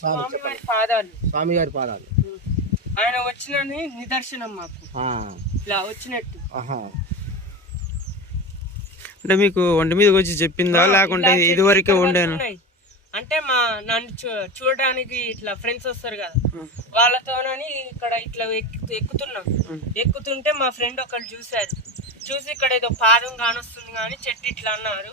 స్వామి గారి పాదాలు ఆయన వచ్చిన నిదర్శనం మాకు ఇలా వచ్చినట్టు అంటే మీకు ఒంటి మీద వచ్చి చెప్పిందా లేకుంటే ఇది వరకే ఉండేను అంటే మా నన్ను చూడడానికి ఇట్లా ఫ్రెండ్స్ వస్తారు కదా వాళ్ళతోనని ఇక్కడ ఇట్లా ఎక్కుతున్నాం ఎక్కుతుంటే మా ఫ్రెండ్ ఒకళ్ళు చూశారు చూసి ఇక్కడ ఏదో పాదం కానొస్తుంది కానీ చెట్టు ఇట్లా అన్నారు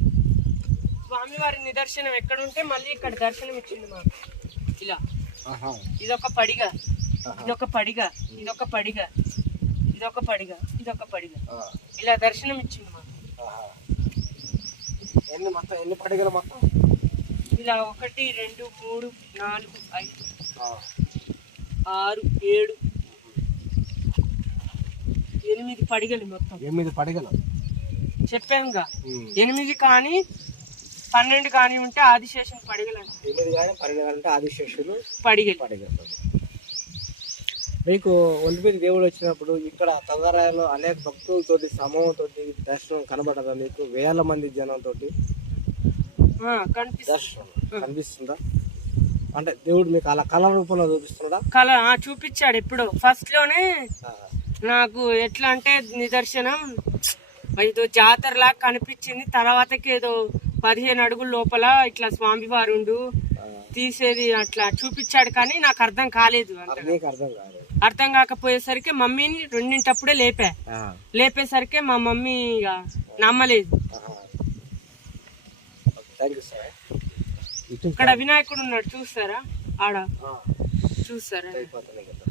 స్వామివారి నిదర్శనం ఎక్కడుంటే మళ్ళీ ఇక్కడ దర్శనం ఇచ్చింది మాకు ఇలా ఇదొక పడిగ ఇదొక పడిగ ఇదొక పడిగ ఇదొక పడిగ ఇదొక పడిగ ఇలా దర్శనం ఇచ్చింది మాకు ఎన్ని మొత్తం ఎన్ని పడిగలు మొత్తం ఇలా ఒకటి రెండు మూడు నాలుగు ఐదు ఆరు ఏడు ఎనిమిది పడిగలు మొత్తం ఎనిమిది పడిగలు చెప్పాంగా ఎనిమిది కానీ పన్నెండు కాని ఉంటే ఆదిశేషం పడిగలేదు పడిగలు పడిగలు మీకు ఒలిపిన దేవుడు వచ్చినప్పుడు ఇక్కడ తదరాయలో అనేక భక్తులతో సమూహంతో దర్శనం కనబడదా మీకు వేల మంది జనంతో దర్శనం కనిపిస్తుందా అంటే దేవుడు మీకు అలా కళ రూపంలో చూపిస్తున్నాడా కళ చూపించాడు ఇప్పుడు ఫస్ట్ లోనే నాకు ఎట్లా అంటే నిదర్శనం జాతర లాగా కనిపించింది తర్వాతకి ఏదో పదిహేను అడుగుల లోపల ఇట్లా స్వామి వారు తీసేది అట్లా చూపించాడు కానీ నాకు అర్థం కాలేదు అర్థం కాకపోయేసరికి మమ్మీని రెండింటప్పుడే లేపా లేపేసరికి మా మమ్మీ నమ్మలేదు ఇక్కడ వినాయకుడు ఉన్నాడు చూస్తారా ఆడ చూస్తారా